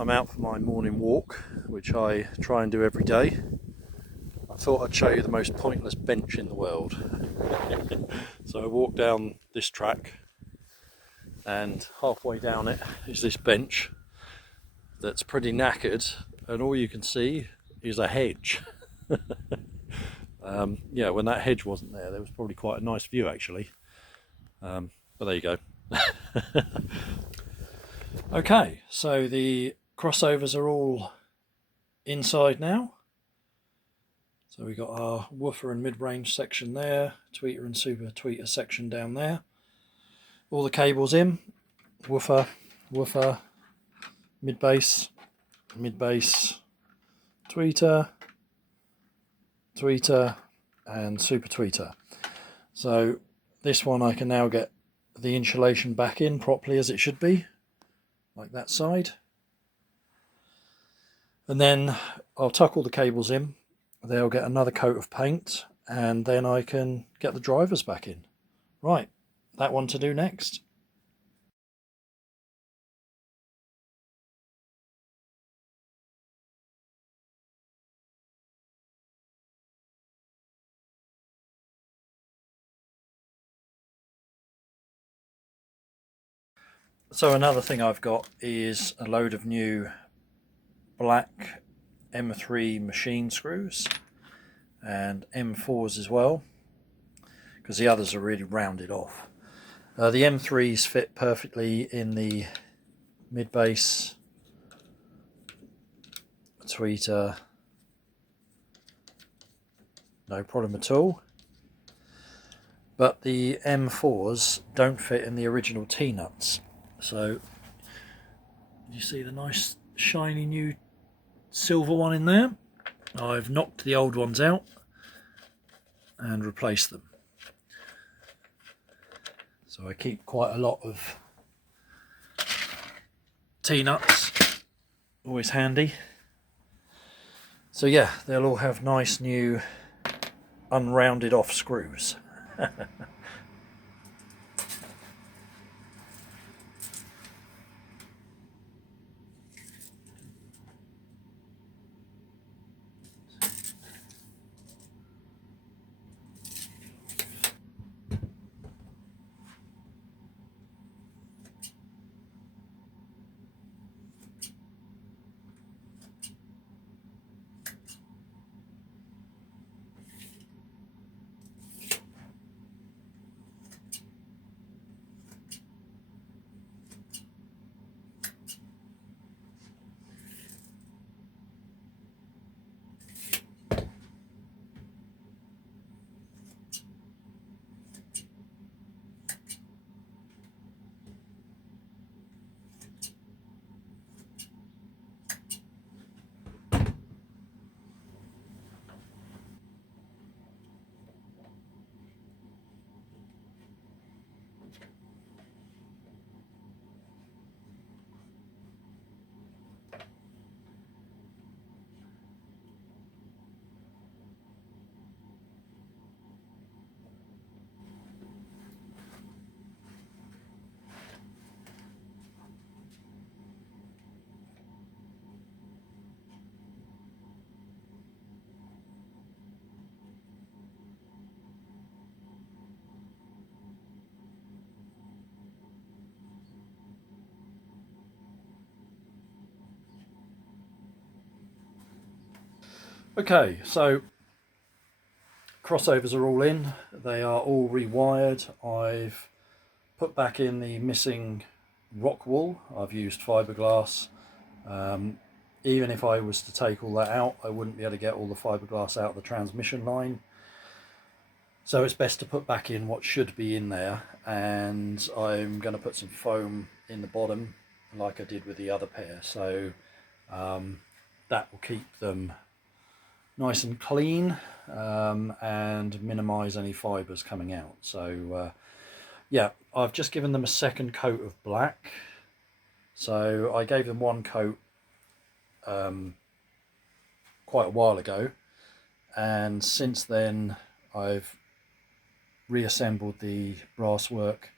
I'm out for my morning walk, which I try and do every day. I thought I'd show you the most pointless bench in the world. So I walk down this track, and halfway down it is this bench that's pretty knackered, and all you can see is a hedge. Yeah, when that hedge wasn't there, there was probably quite a nice view actually. But there you go. Okay, so the crossovers are all inside now. So we got our woofer and mid-range section there, tweeter and super tweeter section down there. All the cables in, woofer, woofer, mid-bass, mid-bass, tweeter, tweeter and super tweeter. So this one I can now get the insulation back in properly as it should be, like that side. And then I'll tuck all the cables in, they'll get another coat of paint, and then I can get the drivers back in. Right, that one to do next. So another thing I've got is a load of new black M3 machine screws and M4s as well, because the others are really rounded off. The M3s fit perfectly in the mid-bass, tweeter, no problem at all. But the M4s don't fit in the original T-nuts. So you see the nice shiny new silver one in there? I've knocked the old ones out and replaced them. So I keep quite a lot of T-nuts, always handy. So yeah, they'll all have nice new unrounded off screws. Okay, so crossovers are all in, they are all rewired. I've put back in the missing rock wool. I've used fiberglass. Even if I was to take all that out, I wouldn't be able to get all the fiberglass out of the transmission line. So it's best to put back in what should be in there, and I'm going to put some foam in the bottom like I did with the other pair. So that will keep them nice and clean and minimize any fibers coming out. So yeah, I've just given them a second coat of black. So I gave them one coat quite a while ago, and since then I've reassembled the brass work,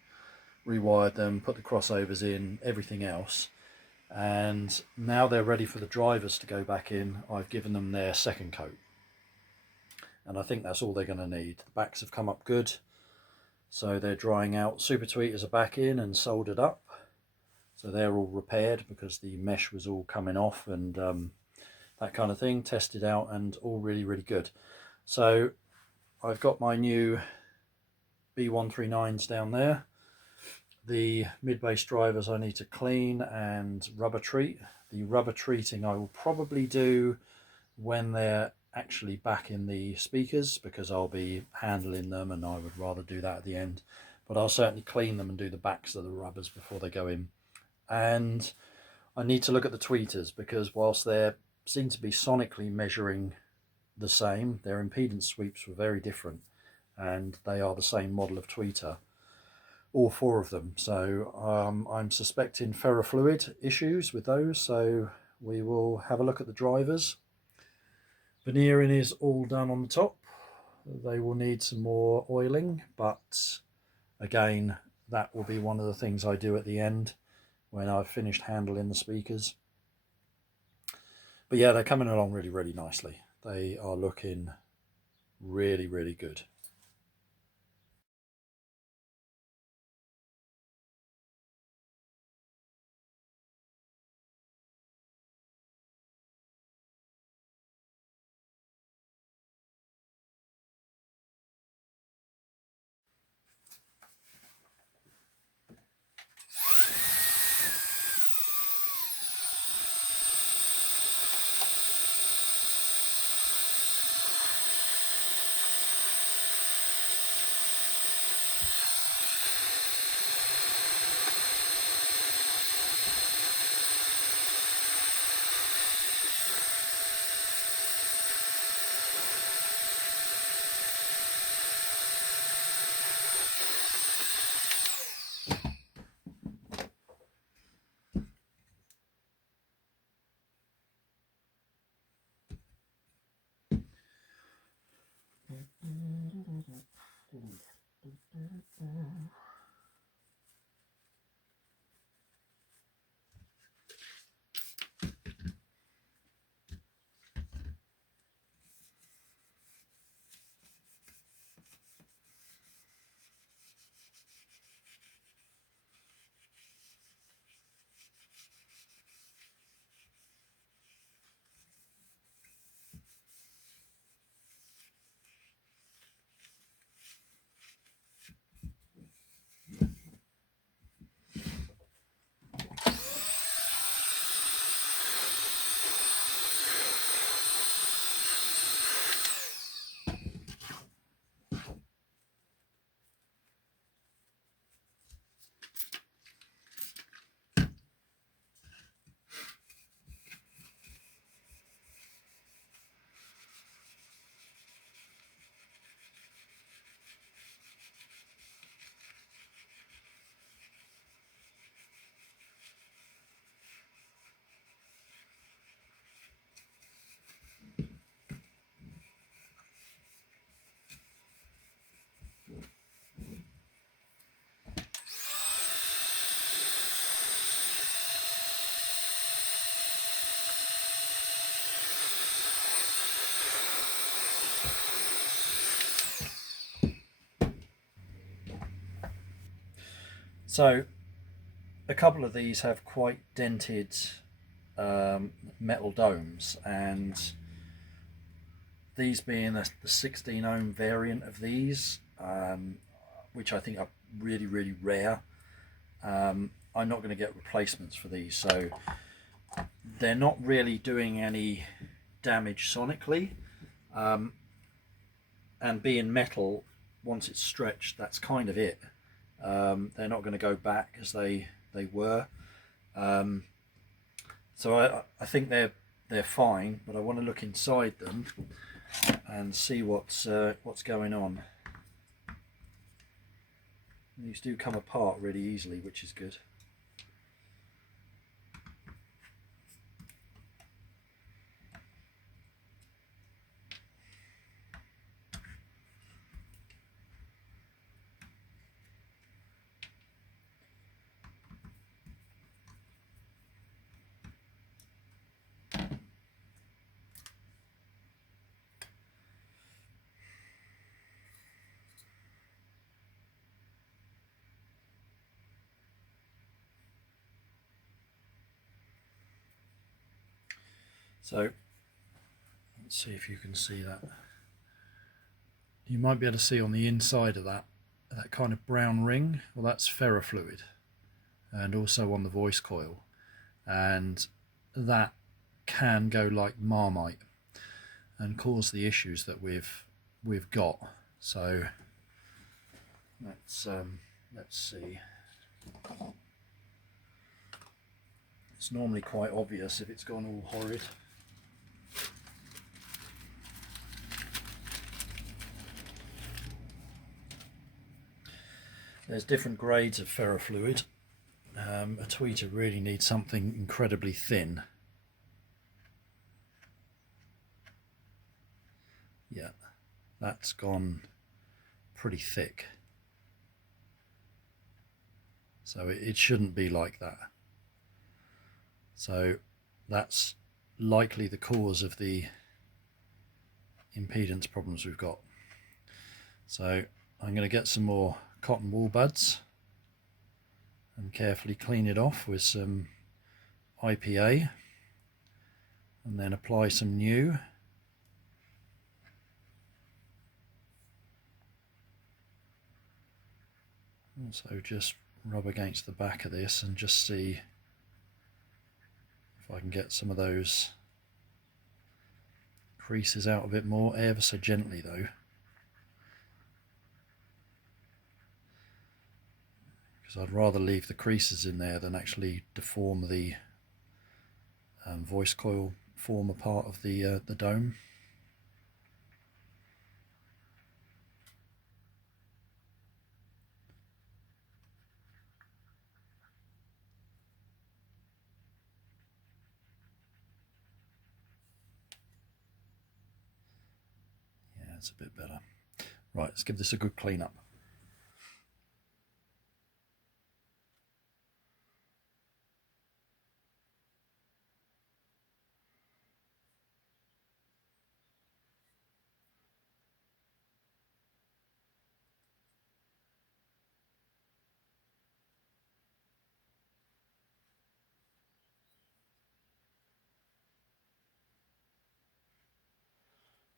rewired them, put the crossovers in, everything else, and now they're ready for the drivers to go back in. I've given them their second coat, and I think that's all they're going to need. The backs have come up good, so they're drying out. Super tweeters are back in and soldered up, so they're all repaired because the mesh was all coming off and that kind of thing. Tested out and all really, really good. So I've got my new B139s down there. The mid-base drivers I need to clean and rubber treat. The rubber treating I will probably do when they're actually back in the speakers, because I'll be handling them and I would rather do that at the end. But I'll certainly clean them and do the backs of the rubbers before they go in. And I need to look at the tweeters, because whilst they seem to be sonically measuring the same, their impedance sweeps were very different, and they are the same model of tweeter, all four of them. So I'm suspecting ferrofluid issues with those, so we will have a look at the drivers. Veneering is all done on the top. They will need some more oiling, but again, that will be one of the things I do at the end when I've finished handling the speakers. But yeah, they're coming along really, really nicely. They are looking really, really good. So a couple of these have quite dented metal domes, and these being the 16 ohm variant of these, which I think are really, really rare, I'm not going to get replacements for these, so they're not really doing any damage sonically, and being metal, once it's stretched, that's kind of it. They're not going to go back as they were. So I think they're fine, but I want to look inside them and see what's going on. These do come apart really easily, which is good. So let's see if you can see that. You might be able to see on the inside of that kind of brown ring. Well, that's ferrofluid, and also on the voice coil, and that can go like Marmite and cause the issues that we've got. So let's see. It's normally quite obvious if it's gone all horrid. There's different grades of ferrofluid. A tweeter really needs something incredibly thin. Yeah, that's gone pretty thick. So it shouldn't be like that. So that's likely the cause of the impedance problems we've got. So I'm going to get some more cotton wool buds and carefully clean it off with some IPA, and then apply some new. Also just rub against the back of this and just see if I can get some of those creases out a bit more, ever so gently though, because I'd rather leave the creases in there than actually deform the voice coil, form a part of the dome. Yeah, it's a bit better. Right, let's give this a good clean up.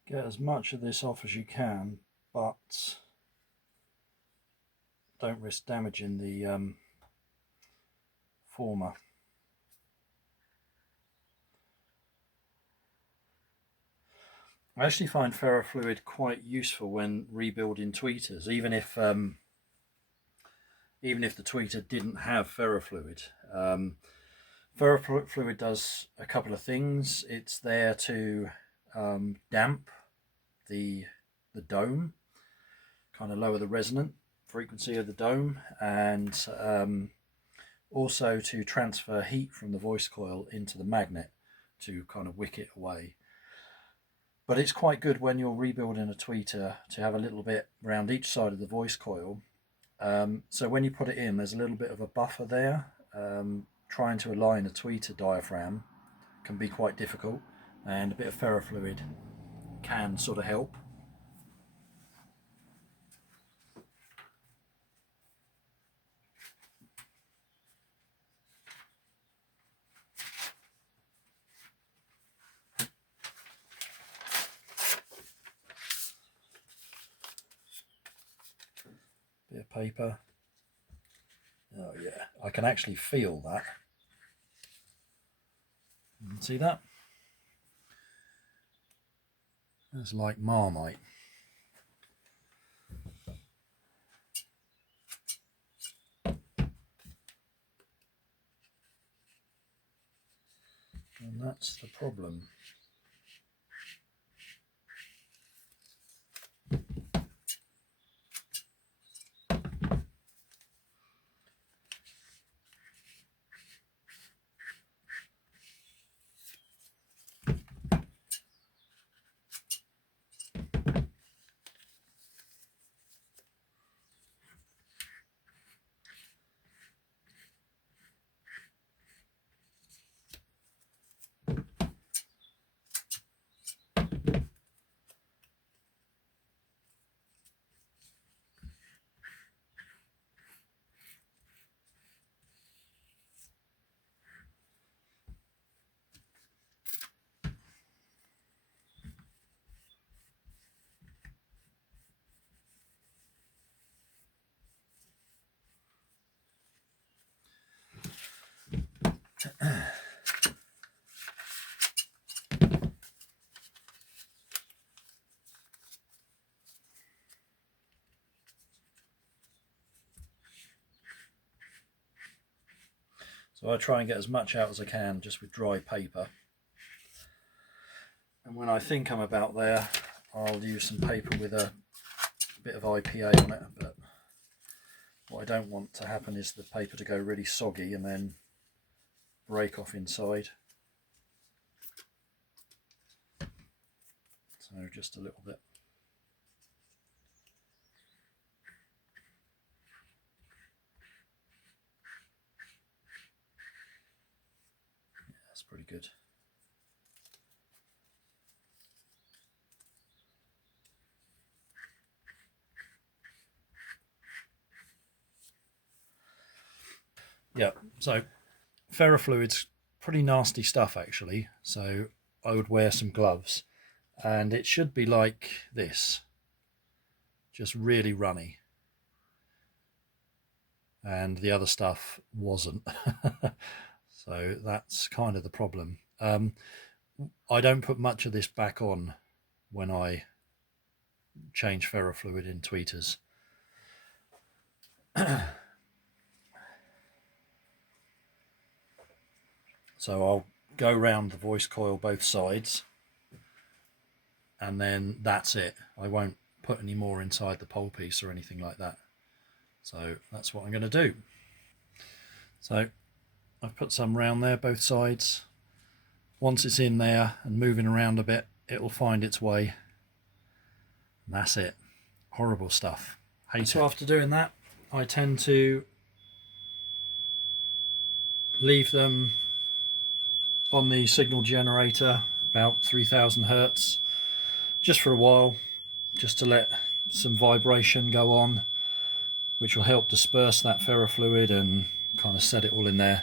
Get as much of this off as you can, but don't risk damaging the former. I actually find ferrofluid quite useful when rebuilding tweeters, even if the tweeter didn't have ferrofluid. Ferrofluid does a couple of things. It's there to damp the dome, kind of lower the resonant frequency of the dome, and also to transfer heat from the voice coil into the magnet to kind of wick it away. But it's quite good when you're rebuilding a tweeter to have a little bit around each side of the voice coil. So when you put it in, there's a little bit of a buffer there. Trying to align a tweeter diaphragm can be quite difficult, and a bit of ferrofluid can sort of help. Bit of paper. Oh yeah, I can actually feel that. You can see that? It's like Marmite. And that's the problem. So I try and get as much out as I can just with dry paper. And when I think I'm about there, I'll use some paper with a bit of IPA on it. But what I don't want to happen is the paper to go really soggy and then break off inside. So just a little bit. Yeah, that's pretty good. Yeah, so ferrofluid's pretty nasty stuff actually, so I would wear some gloves, and it should be like this, just really runny, and the other stuff wasn't. So that's kind of the problem. I don't put much of this back on when I change ferrofluid in tweeters. So I'll go round the voice coil both sides, and then that's it. I won't put any more inside the pole piece or anything like that. So that's what I'm going to do. So I've put some round there, both sides. Once it's in there and moving around a bit, it'll find its way. And that's it. Horrible stuff. Hate it. So after doing that, I tend to leave them on the signal generator about 3000 hertz just for a while, just to let some vibration go on, which will help disperse that ferrofluid and kind of set it all in there.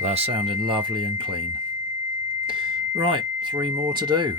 That's sounding lovely and clean. Right, 3 more to do.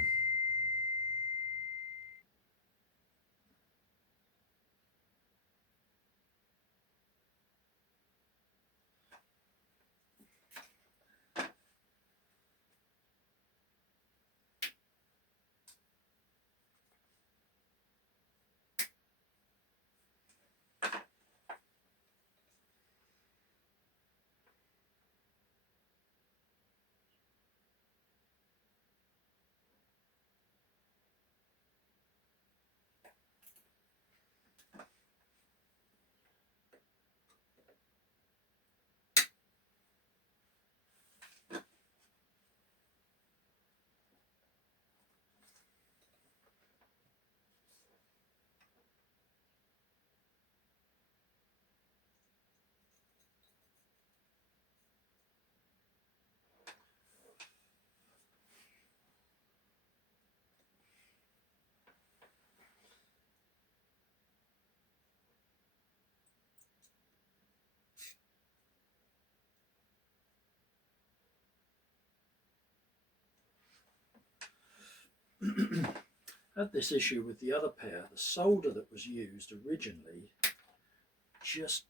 Had this issue with the other pair. The solder that was used originally just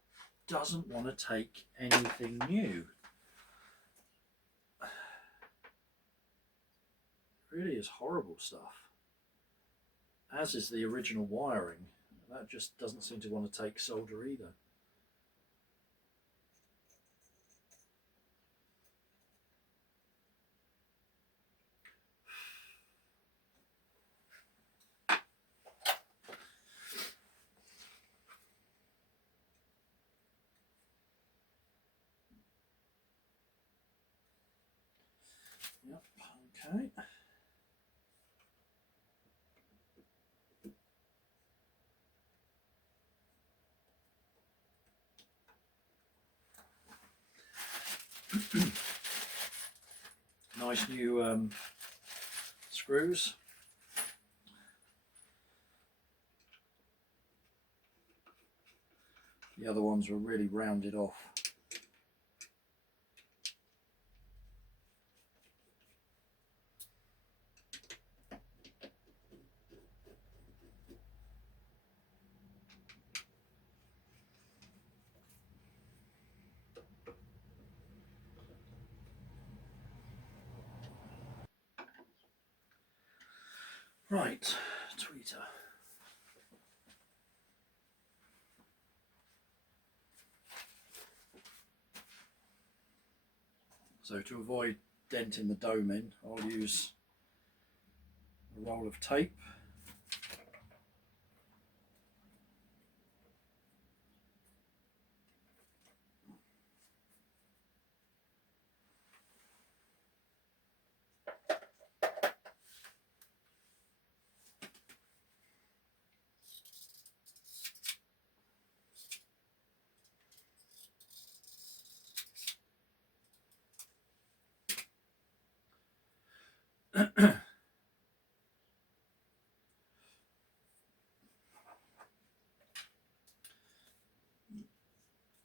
doesn't want to take anything new. It really is horrible stuff. As is the original wiring. That just doesn't seem to want to take solder either. Yep, okay. Nice new screws. The other ones were really rounded off. Right, tweeter. So to avoid denting the dome in, I'll use a roll of tape.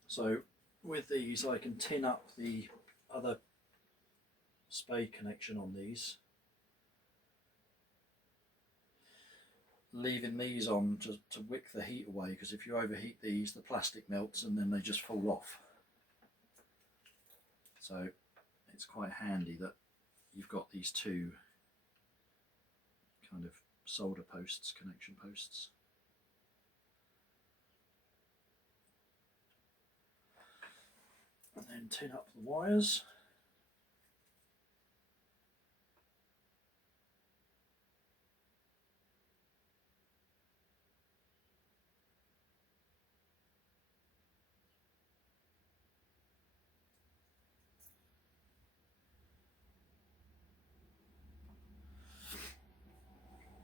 So with these I can tin up the other spade connection on these, leaving these on to wick the heat away, because if you overheat these the plastic melts and then they just fall off. So it's quite handy that you've got these two kind of solder posts, connection posts. And then tin up the wires.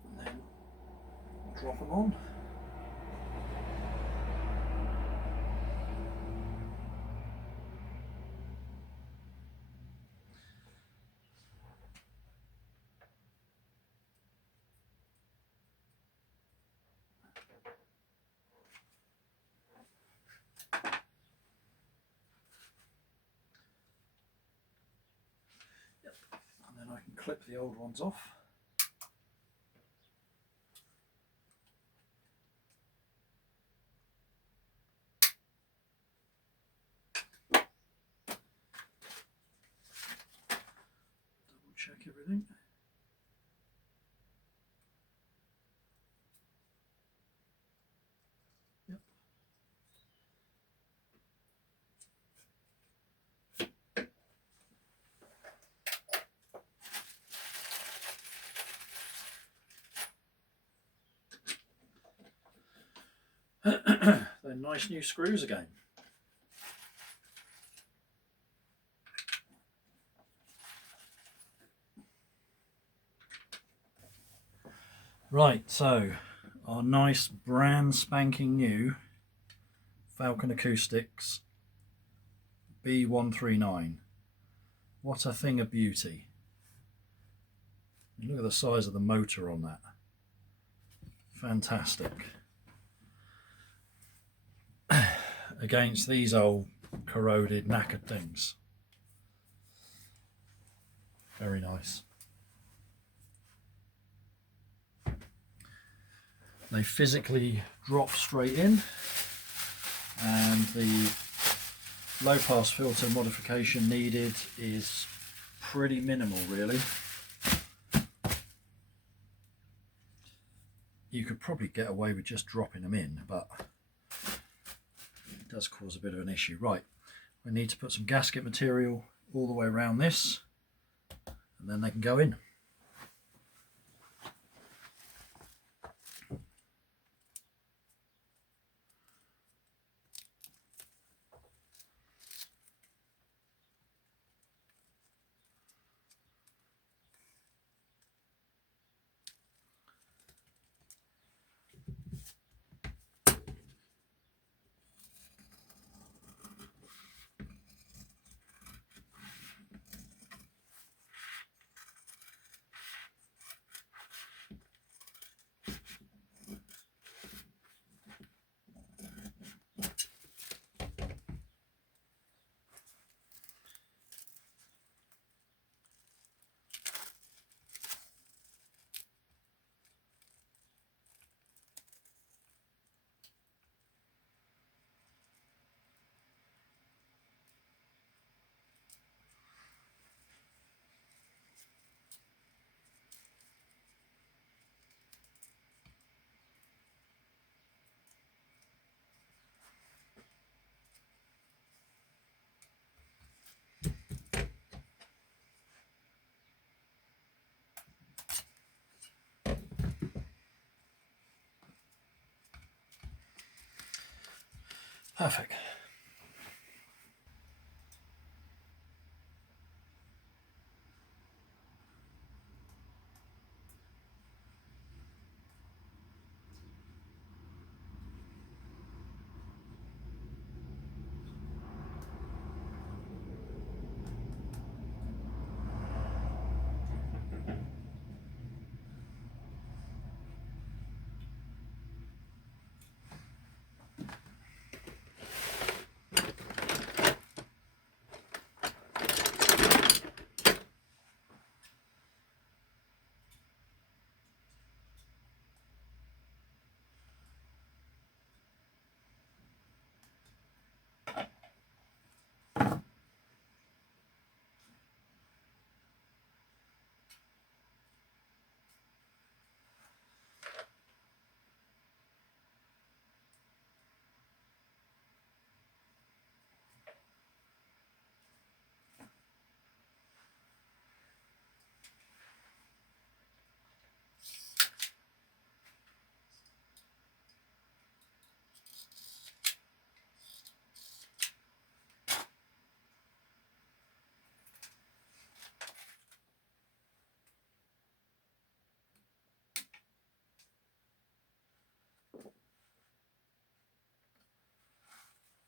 And then drop them on. And then I can clip the old ones off. Double check everything. Yep. They're nice new screws again. Right, so our nice brand spanking new Falcon Acoustics B139. What a thing of beauty. Look at the size of the motor on that. Fantastic. Against these old corroded, knackered things. Very nice. They physically drop straight in, and the low pass filter modification needed is pretty minimal, really. You could probably get away with just dropping them in, but it does cause a bit of an issue. Right, we need to put some gasket material all the way around this, and then they can go in. Perfect.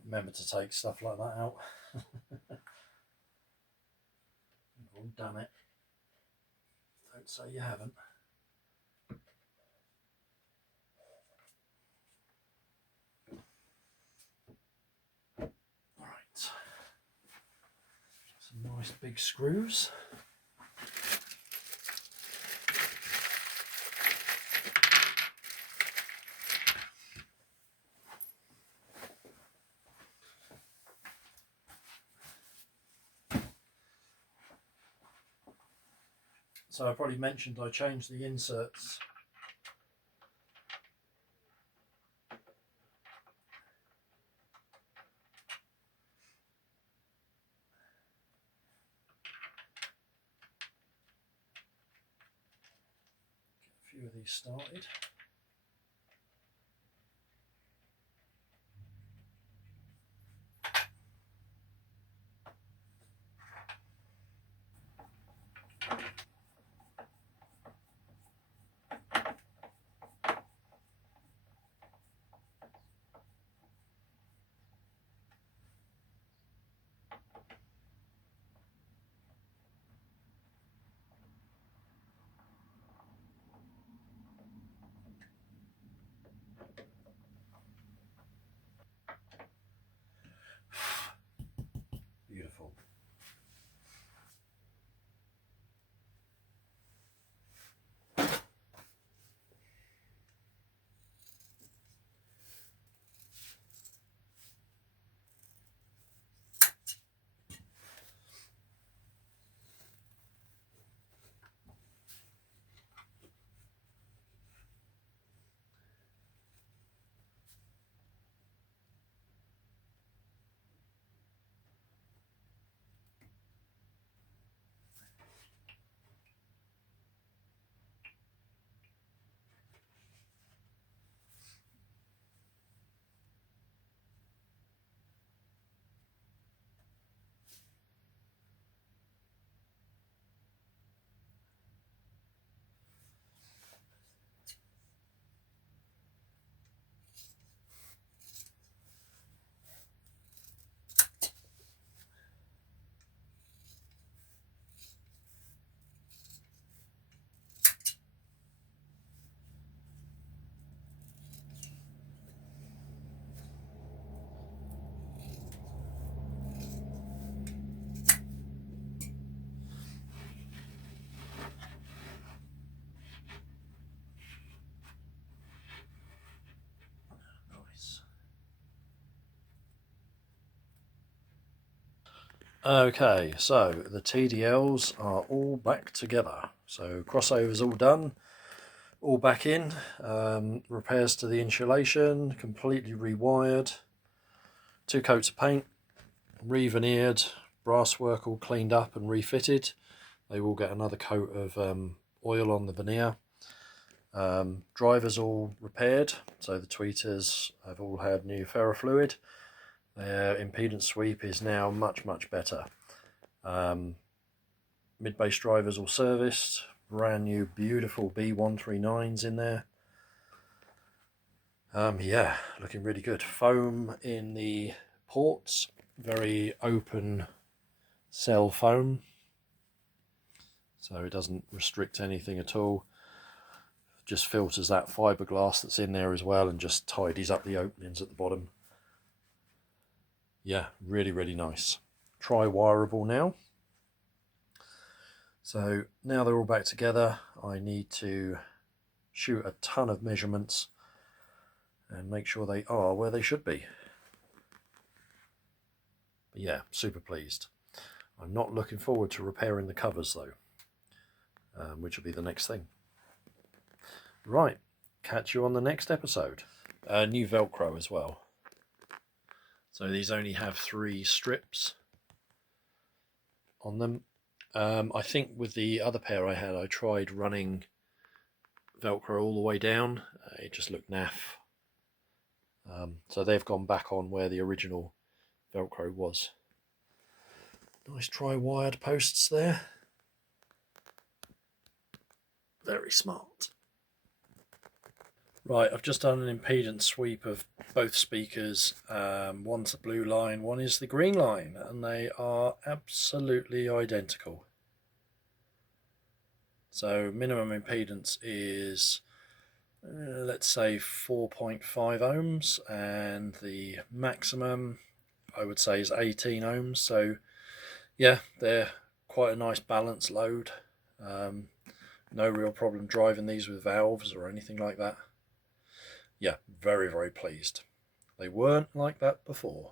Remember to take stuff like that out. Oh, damn it. Don't say you haven't. Alright. Some nice big screws. So I probably mentioned I changed the inserts. Get a few of these started. Beautiful. Nice. Okay, so the TDLs are all back together. So crossover's all done, all back in. Repairs to the insulation, completely rewired. 2 coats of paint, re-veneered, brasswork all cleaned up and refitted. They will get another coat of oil on the veneer. Drivers all repaired, so the tweeters have all had new ferrofluid. Their impedance sweep is now much better. Mid-bass drivers all serviced, brand new beautiful B139s in there. Yeah, looking really good. Foam in the ports, very open cell foam, so it doesn't restrict anything at all. Just filters that fiberglass that's in there as well and just tidies up the openings at the bottom. Yeah, really nice. Tri-wireable now. So now they're all back together, I need to shoot a ton of measurements and make sure they are where they should be. But yeah, super pleased. I'm not looking forward to repairing the covers though, which will be the next thing. Right, catch you on the next episode. New Velcro as well. So these only have 3 strips on them. I think with the other pair I had, I tried running Velcro all the way down. It just looked naff. So they've gone back on where the original Velcro was. Nice tri-wired posts there. Very smart. Right, I've just done an impedance sweep of both speakers. One's the blue line, one is the green line, and they are absolutely identical. So minimum impedance is, let's say 4.5 ohms, and the maximum I would say is 18 ohms. So yeah, they're quite a nice balanced load. No real problem driving these with valves or anything like that. Yeah, very pleased. They weren't like that before.